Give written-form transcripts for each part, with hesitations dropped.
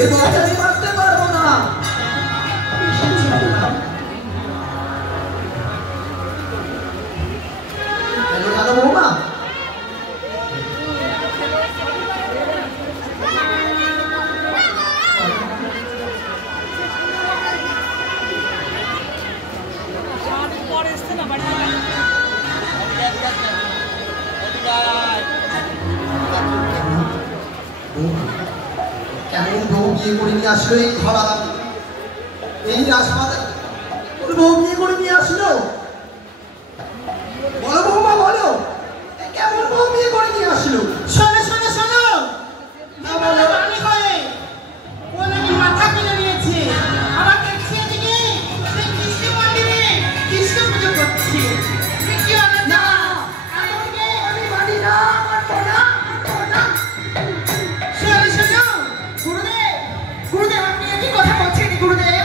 এ দরজা আমি মারতে পারবো না। হ্যালো জানো বৌমা, কেমন বউ বিয়ে করে নিয়ে আসলো এই ধরা, এই রাজপাতে বউ বিয়ে করে নিয়ে আসলো? বলো বৌমা বলো, কেমন বউ বিয়ে করে নিয়ে আসলো? শোনো শোনো শোনো, না বলো আমি করে ও নাকি মাথা কিনে নিয়েছে, আবার দেখছি এদিকে সেই কৃষ্ণ মন্দিরে কৃষ্ণ পুজো করছে। কি হলো না আমি মানি না, মানবো না, মানবো না। শোনো শোনো গুরুদেব, গুরুদেব আপনি কি কথা বলছেন গুরুদেব?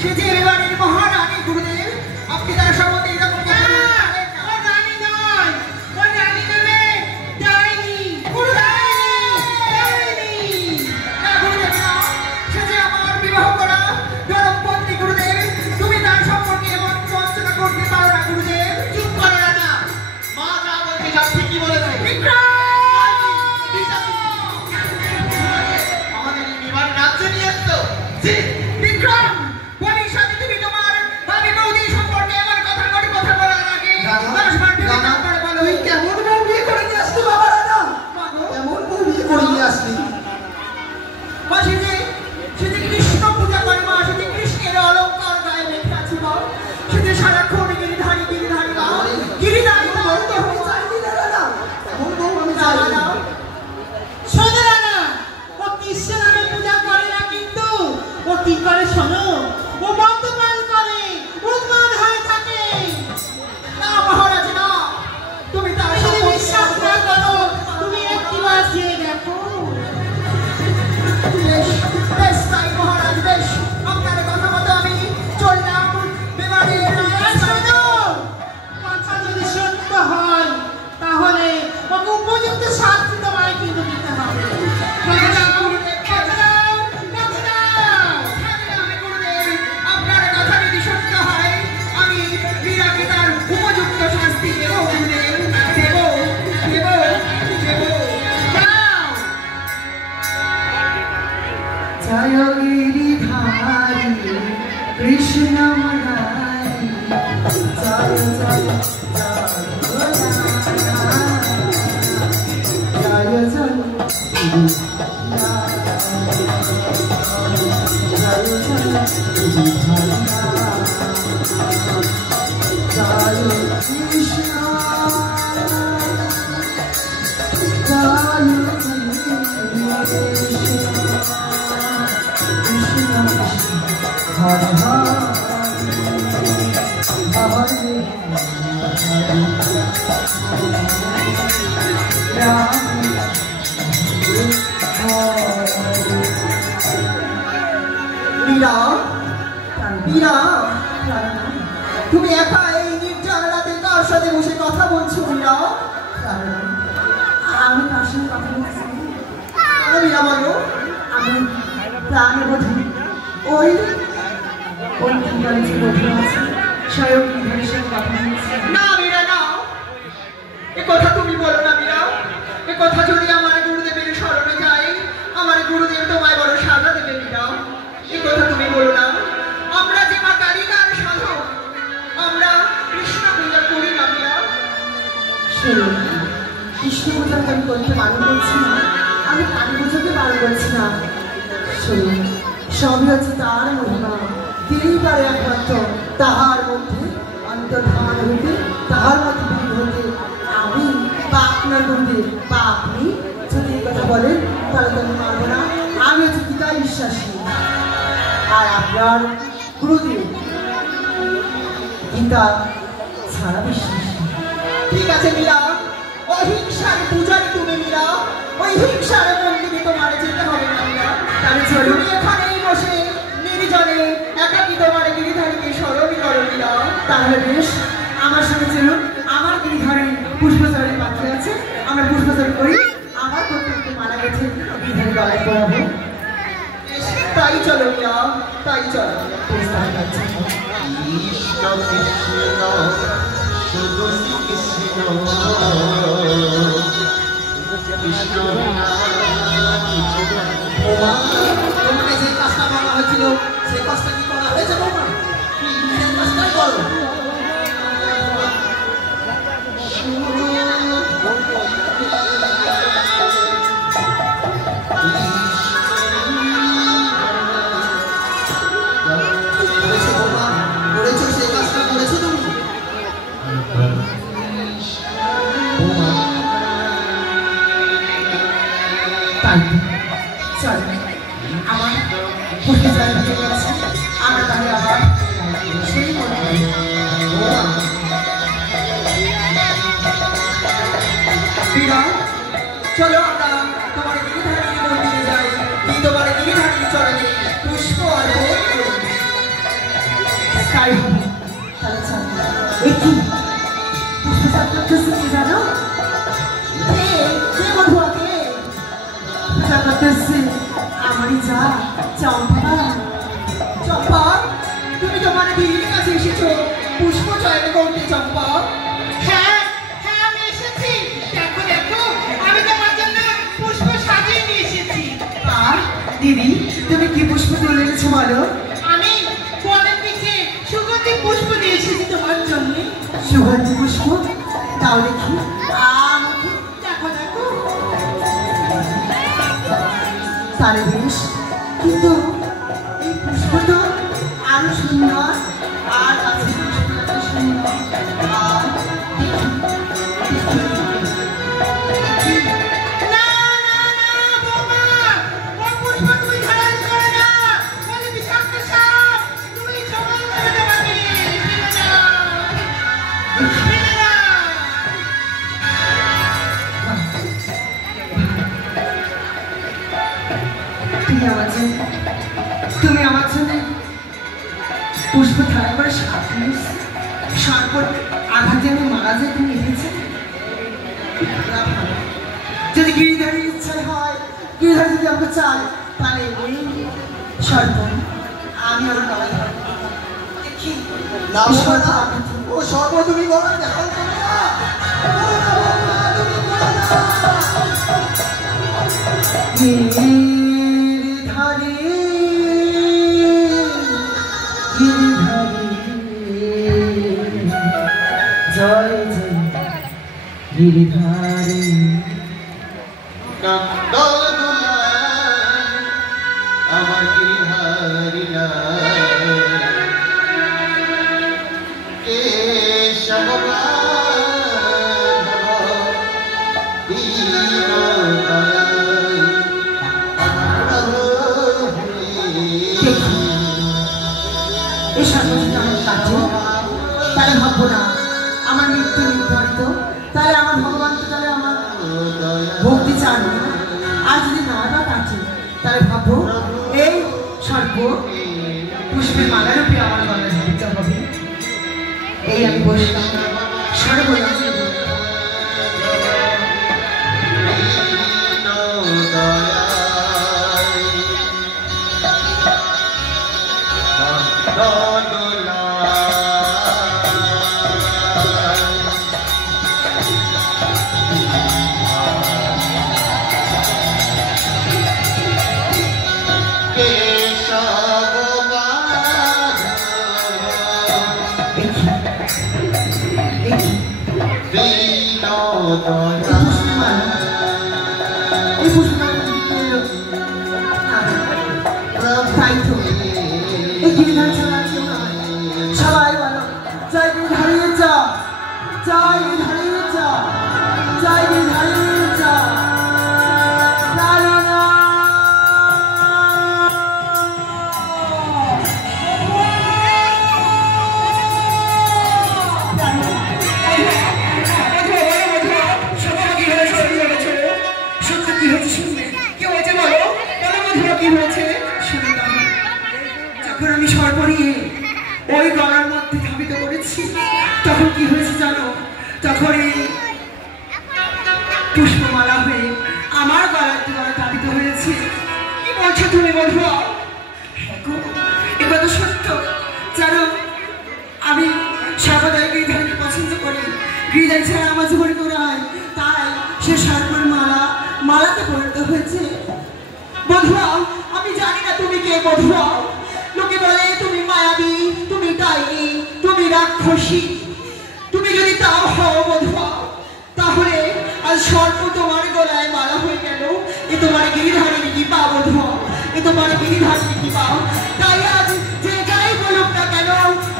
সে যে এবারের মহারানী গুরুদেব, আপনি তার সম্বন্ধে এরকম কথা বলছেন? ও রানী নয়, ও রানী নয়, ডাইনি ডাইনি। না গুরুদেব না, সে যে আমার বিবাহ করা ধর্মপত্নী গুরুদেব, তুমি তার সম্পর্কে এমন বঞ্চনা করতে পারো না গুরুদেব। চুপ করো না, মা যা বলছে সব ঠিকই বলেছে। আমাদের বিবাহ রাজ্যে নিয়ে এসছো বিক্রম, ভবিষ্যতে তুমি তোমার ভাবি বৌদি সম্পর্কে এমন কথা বলার আগে 10 বার বিবেচনা করে বলো। তুই কেমন বউ বিয়ে করে নিয়ে আসলি বাবা রাজা? কেমন বউ বিয়ে করে নিয়ে আসলি? মা সে যে কৃষ্ণ পূজা করে, মা সে যে কৃষ্ণের অলঙ্কার গায়ে রেখে আছে, মা সে যে সারাক্ষণ গিরিধারী গিরিধারী মা গিরিধারী বউ তো আমি চাইনি না রাজা, কেমন বউ আমি না চাইনি না না। শোনো না, ও কৃষ্ণ নামে পূজা করে না, কিন্তু ও কি করে শোনো, ও মদ্যপান করে, উন্মাদ হয়ে থাকে। না মহারাজ না, তুমি তার সাথে বিশ্বাস না করো, তুমি একটিবার চেয়ে দেখো। বেশ বেশ তাই মহারাজ, বেশ আপনার কথা মতো আমি চললাম বিমানের শোনো, কথা যদি সত্য হয় তাহলে ওকে উপযুক্ত শাস্তি তোমায় কিন্তু দিতে হবে। আপনার কথা যদি সত্য হয় আমি মীরাকে তার উপযুক্ত শাস্তি দেব গুরুদেব, দেব দেব দেব। জয় গিরিধারী কৃষ্ণ মুরারি, জয় জয় জয় জয় জয় কৃষ্ণ হরে হরে মীরা, মীরা, তুমি একা এই নির্জন রাতে কার সাথে বসে কথা বলছো মীরা? আমি কার সঙ্গে কথা বলছি? মীরা বলো। আমি প্রাণবধূ ওই ওই যে বধূ আছে স্বয়ং গিরিধারীর সঙ্গে কথা বলছি। না মীরা না, এ কথা তুমি বলো না মীরা। এ কথা যদি আমার গুরুদেবের স্মরণে যায়, আমার গুরুদেব তোমায় বড় সাজা দেবে মীরা। এ কথা তুমি বলো না। আমরা যে মা কালিকার সাধক, আমরা কৃষ্ণ পূজা করি না মীরা। শুনুন, কৃষ্ণ পূজাকে আমি করতে বারণ করছি না, আমি কালী পুজোকে বারণ করছি না। শুনুন, সবই হচ্ছে তার মহিমা, তিনি পারে একমাত্র তাহার মধ্যে অন্তর্ধান হইতে, তাহার মধ্যে বিলীন হইতে। আমি বা আপনার গুরুদেব বা আপনি যদি এই কথা বলেন তাহলে তো আমি মানব না। আমি হচ্ছে গীতায় বিশ্বাসী, আর আপনার গুরুদেব গীতা ছাড়া বিশ্বাসী। ঠিক আছে মীরা, অহিংসার পূজারি তুমি মীরা, ওই হিংসার মন্দিরে তোমার যেতে হবে না মীরা। তাহলে চলুন, তুমি এখানেই বসে নির্জনে একাকী তোমার গিরিধারীকে স্মরণ করো মীরা। তাহলে বেশ, আমার সঙ্গে চলুন। আমার গিরিধারী পুষ্পচরণের পাখি আছে, আমরা পুষ্পচরণ করি। আমার প্রত্যেককে মারা গেছে গিরিধারী গলায় পড়াবো। তাই চলো মিয়া, তাই চলো। কৃষ্ণ কৃষ্ণ শুধু কৃষ্ণ কৃষ্ণ বৌমা, তোমাকে যে কাজটা বলা হয়েছিল সেই কাজটা কি করা হয়েছে বৌমা? সেই কাজটাই করো। আমার পুষ্পে জয় হয়ে গেছে, আমরা তাহলে আবার সেই বিরাট চলো আমরা তোমার গিরিধারী মন্দিরে যাই, কি তোমার গিরিধারী চরণে পুষ্প অর্পণ করি। তাই হবে, তাহলে চলো। একই পুষ্প যাত্রা কি জানো? কে বধুয়াকে পূজা করতেছে আমারই যা চম্পা। চম্পা, তুমি তোমার দিদির কাছে এসেছো পুষ্প চয়ন করতে। চম্পা, হ্যাঁ হ্যাঁ আমি এসেছি। দেখো দেখো আমি তোমার জন্য পুষ্প সাজিয়ে নিয়ে এসেছি। আর দিদি তুমি কি পুষ্প তুলে এনেছো বলো? আমি বনের দিকে সুগন্ধি পুষ্প নিয়ে এসেছি তোমার জন্য। সুগন্ধি পুষ্প তাও দেখি। আমাকে দেখো দেখো। তারে বেশ, কিন্তু এই পুষ্প তো আরো সুন্দর, আর আছে পুষ্প এত সুন্দর। আর দেখি না না না বৌমা, ওই পুষ্প তুমি ধারণ করো না। বলে বিষাক্ত সাপ, তুমি সমান করে দেবাকে। ফিরে যাও, ফিরে যাও। তুমি আমার জন্য পুষ্প ধারা করে সাপ আঘাত যেন মারা যায় তুমি এসেছে। যদি গিরিধারীর ইচ্ছাই হয়, গিরিধারী যদি আমাকে চাই, তাহলে এই সর্প আমি আমার গলায় ধরব। দেখি না বাবা, ও সর্ব তুমি গলায় ধারণ করো না। গিরিধারী গিরিধারী জয় জয় গিরিধারী। আমার গিরিধারী কেশব এই সর্বশক্তি আমার কাছে, তাহলে ভাববো না আমার মৃত্যু নির্ধারিত, তাহলে আমার ভগবান তো তাহলে আমার ভক্তি চান না। আর যদি না বা কাছে, তাহলে ভাববো এই সর্প পুষ্পের মালারূপে আমার গলায় দিতে হবে। এই আমি বসলাম সর্বনাম। সবাই বলো জয় গিরিধারী যা, জয় গিরিধারী যা, জয় গিরিধারী যা। যখন আমি সর্বরিয়ে ওই গলার মধ্যে ধাবিত করেছি, তখন কি হয়েছে জানো? তখন এই পুষ্পমালা হয়ে আমার গলার গলা ধাবিত হয়েছে। কি বলছো তুমি বধুয়া? হয়েছে? বধুয়া, আমি জানি না তুমি কে বধুয়া। লোকে বলে তুমি মায়াবী, তুমি ডাইনি, তুমি রাক্ষসী। তুমি যদি তাও হও বধুয়া, তাহলে আজ সর্প তোমার গলায় মালা হয়ে গেল। এ তোমার গিরিধারী কি পা বধুয়া, এ তোমার গিরিধারী কি পা। তাই আজ যে যাই বলুক না কেন,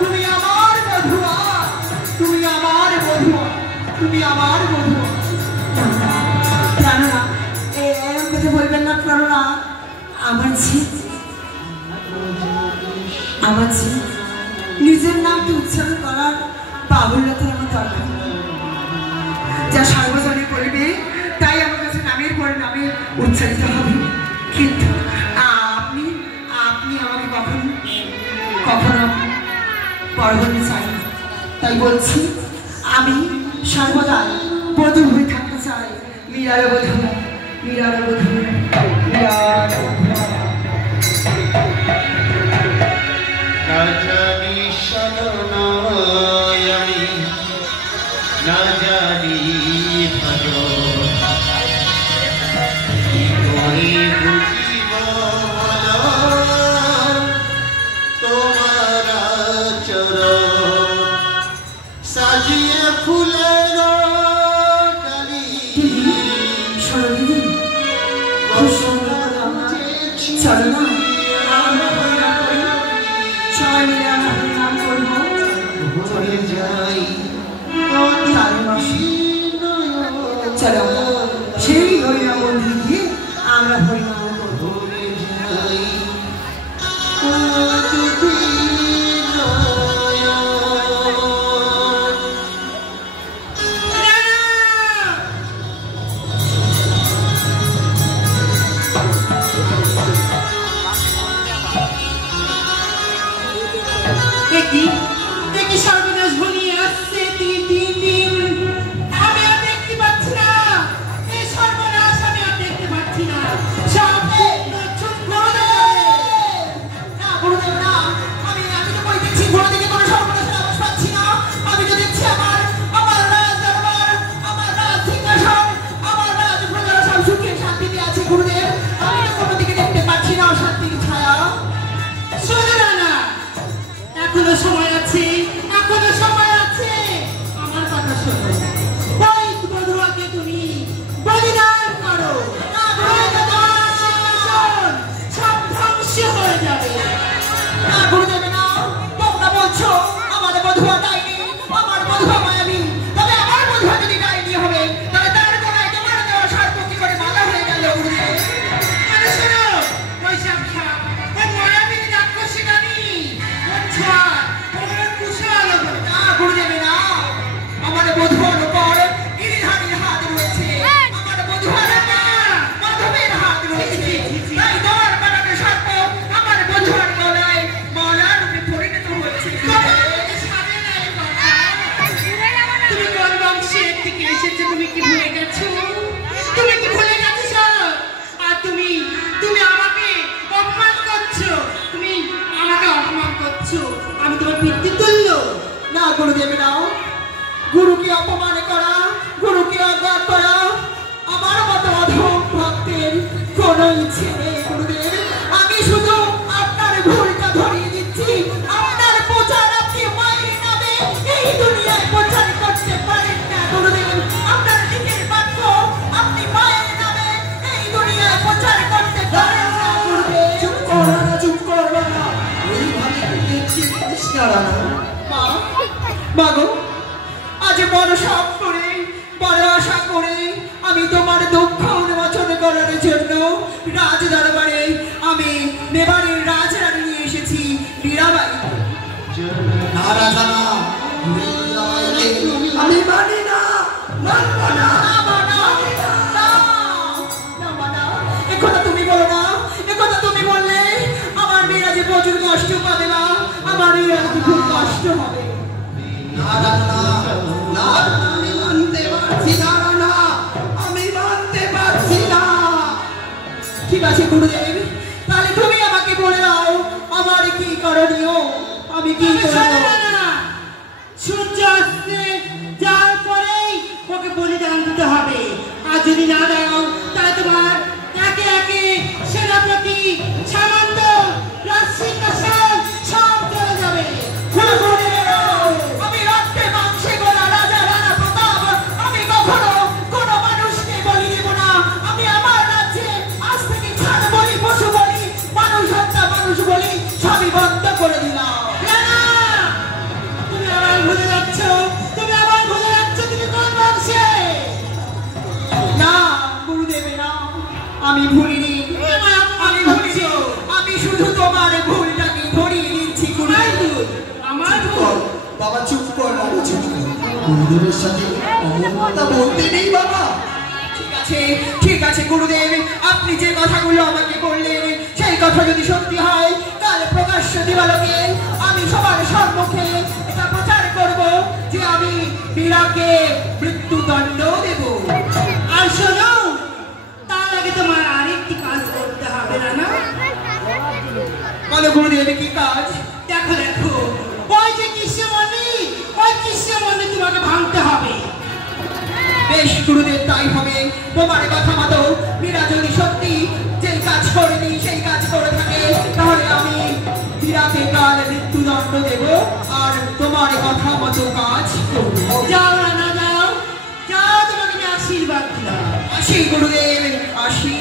তুমি আমার বধুয়া, তুমি আমার বধুয়া, তুমি আমার বধুয়া। প্রাণনা, এরকম কথা বলবেন না প্রাণনা। আমার ঝি নিজের নামটি উচ্চারণ করার বাহুল্যতার আমার দরকার। যা সার্বজনীন বলবে তাই আমার কাছে নামের পরে নামে উচ্চারিত হবে। কিন্তু আপনি আপনি আমাকে কখনো কখনো বড় হতে চাই না। তাই বলছি, আমি সর্বদা বধূ হয়ে থাকতে চাই। মীরার বধূ, মীরার বধূ, মীরার বধূ। না জানি সদনয়নি, না জানি ভালো, কি করে বুঝিব বলো তোমার আচরণ। সাজিয়ে ফুলের ডালি, শোনো দিদি, খুব সুন্দর আমরা চলো না, আমরা হরিনাম করি, সবাই মিলে আমরা হরিনাম করবো। ভরে যাই চলো সেই হরিনাম মন্দির গিয়ে আমরা হরিনাম করবো। ভরে যাই সর্বনাশ ঘনিয়ে আসছে। দিন আমি আর দেখতে পাচ্ছি না, এই সর্বনাশ আমি আর দেখতে পাচ্ছি না। সব নচ্ছন করে না গুরুদেব না, আমি তো কই দেখছি ঘোড়া দিকে কোনো সর্বনাশের আওয়াজ পাচ্ছি না। আমি তো দেখছি আমার রাজ দরবার, আমার রাজ সিংহাসন, আমার রাজ প্রজারা সব সুখে শান্তিতে আছে গুরুদেব। আমি তো কোনো দিকে দেখতে পাচ্ছি না অশান্তির ছায়া। শোনো না, এখনো সময় আছে, এখনো সময় আছে। আমার কথা শোনো, ওই বধুয়াকে তুমি বলিদান করো, সব ধ্বংস হয়ে যাবে। না গুরুদেব না, তোমরা বলছো আমার বধুয়া ডাইনি, আমার বধুয়া মায়াবী। তবে আমার বধুয়া যদি ডাইনি হবে, তাহলে তার গলায় তোমার দেওয়া সর্প কি করে মালা হয়ে গেল গুরুদেব? মানে শোনো, ওই সাক্ষা ও মায়াবীর রাক্ষসী রানী, ওর ছোঁয়া, ওর কুশল। না গুরুদেব না, আমার বধুয়ার উপর গিরিধারীর হাত রয়েছে, আমার বধুয়ার উপর মাধবের হাত রয়েছে। তাই তোমার বানানো সর্প আমার বধুয়ার গলায় মালা রূপে পরিণত হয়েছে। তুমি কোন বংশের থেকে এসেছো, তুমি কি ভুলে গেছো? তুমি কি ভুলে গেছো? আর তুমি আমাকে অপমান করছো, তুমি আমাকে অপমান করছো। আমি তোমার পিতৃতুল্য। না গুরুদেব না, গুরুকে অপমান করা, গুরুকে অজ্ঞাত করা আমার মতো অধম ভক্তের কোনো ইচ্ছে নেই গুরুদেব। আমি শুধু আপনার ভুলটা ধরিয়ে দিচ্ছি। আপনার প্রচার আপনি মায়ের নামে এই দুনিয়ায় প্রচার করতে পারেন না গুরুদেব। আপনার নিজের বাক্য আপনি মায়ের নামে এই দুনিয়ায় প্রচার করতে পারেন না গুরুদেব। চুপ করো না, চুপ করো না। এইভাবে দেখছি পরিষ্কার না। মা গো, আজ বড় শখ করে, বড় আশা করে আমি তোমার দুঃখ উন্মোচন করার জন্য রাজ দরবারে আমি মেবারের রাজরানী নিয়ে এসেছি মীরাবাই। না রাজা না, আমি মানি না, মানবো না। একথা তুমি বলো না, একথা তুমি বললে আমার মেয়েরা যে প্রচুর কষ্ট পাবে না, আমার মেয়েরা খুব কষ্ট হবে। না রাজা না, আমি মানতে পারছি না রানা, আমি মানতে পারছি না। ঠিক আছে গুরুদেব, তাহলে তুমি আমাকে বলে দাও আমার কি করণীয়, আমি কি করব? সূর্য আসতে যাওয়ার পরেই ওকে বলিদান দিতে হবে। আর যদি না দাও তাহলে তোমার সামন্ত, রাজসিংহাসন সব চলে যাবে। আমি রক্তে মাংসে গোলা রাজা রানা প্রতাপ, আমি কখনো কোনো মানুষকে বলি দেব না। আমি আমার রাজ্যে আজ থেকে ছাড় বলি, পশু বলি, মানুষ হত্যা, মানুষ বলি সবই বন্ধ করে দিলাম। তুমি আবার ভুলে যাচ্ছ, তুমি আবার ভুলে যাচ্ছ তুমি কোন বংশে। না গুরুদেবে না, আমি ভুলিনি, আমি ভুলিনি, আমি শুধু তোমার ভুলটাকে ধরিয়ে দিচ্ছি গুরুদেব। আমার চুপ কর, বাবা চুপ কর, বাবা চুপ কর। গুরুদেবের সাথে অমরতা বলতে নেই বাবা। ঠিক আছে গুরুদেব, আপনি যে কথাগুলো আমাকে বললেন সেই কথা যদি সত্যি হয়, তাহলে প্রকাশ্য দিবালোকে আমি সবার সম্মুখে এটা প্রচার করব যে আমি বীরাকে মৃত্যুদণ্ড দেব। আর শোনো, তার আগে তোমার আরেকটি কাজ করতে হবে না? বলো গুরুদেব কি কাজ? দেখো দেখো, ওই যে কৃষ্ণমণি, ওই কৃষ্ণমণি তোমাকে ভাঙতে হবে। বেশ গুরুদেব, তাই হবে। তোমার কথা মতো বীরা যদি সত্যি যেই কাজ করেনি সেই কাজ করে থাকে, তাহলে আমি বীরাকে কাল মৃত্যুদণ্ড দেব আর তোমার কথা মতো কাজ করব। যাও না, না যাও, যাও, তোমাকে আমি আশীর্বাদ দিলাম। আসি গুরুদেব, আসি।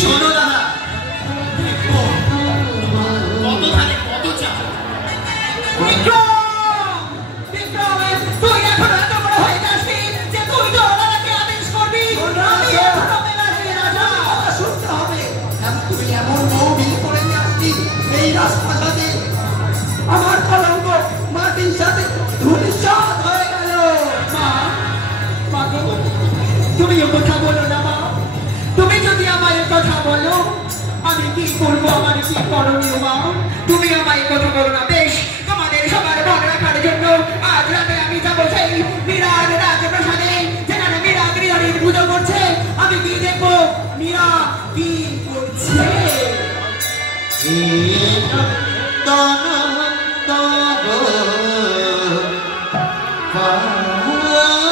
শোনো দাদা, কতখানি কত চাও? বিক্রম, তুই এখন এত বড় হয়ে যাসনি যে তুই তো ওনাকে আদেশ করবি। আমি এখনো মেলার রাজা। শুনতে হবে, তুই এমন বউ বিয়ে করে নিয়ে আসলি এই রাজপ্রাসাদে, আমার কলঙ্ক মাটির সাথে ধূলিসাৎ হয়ে গেল। মা গো, তুমি এ কথা বলো না মা। তুমি যদি আমায় কথা বলো, আমি কি করবো, আমার কি করণীয় মা? তুমি আমায় কথা বলো না।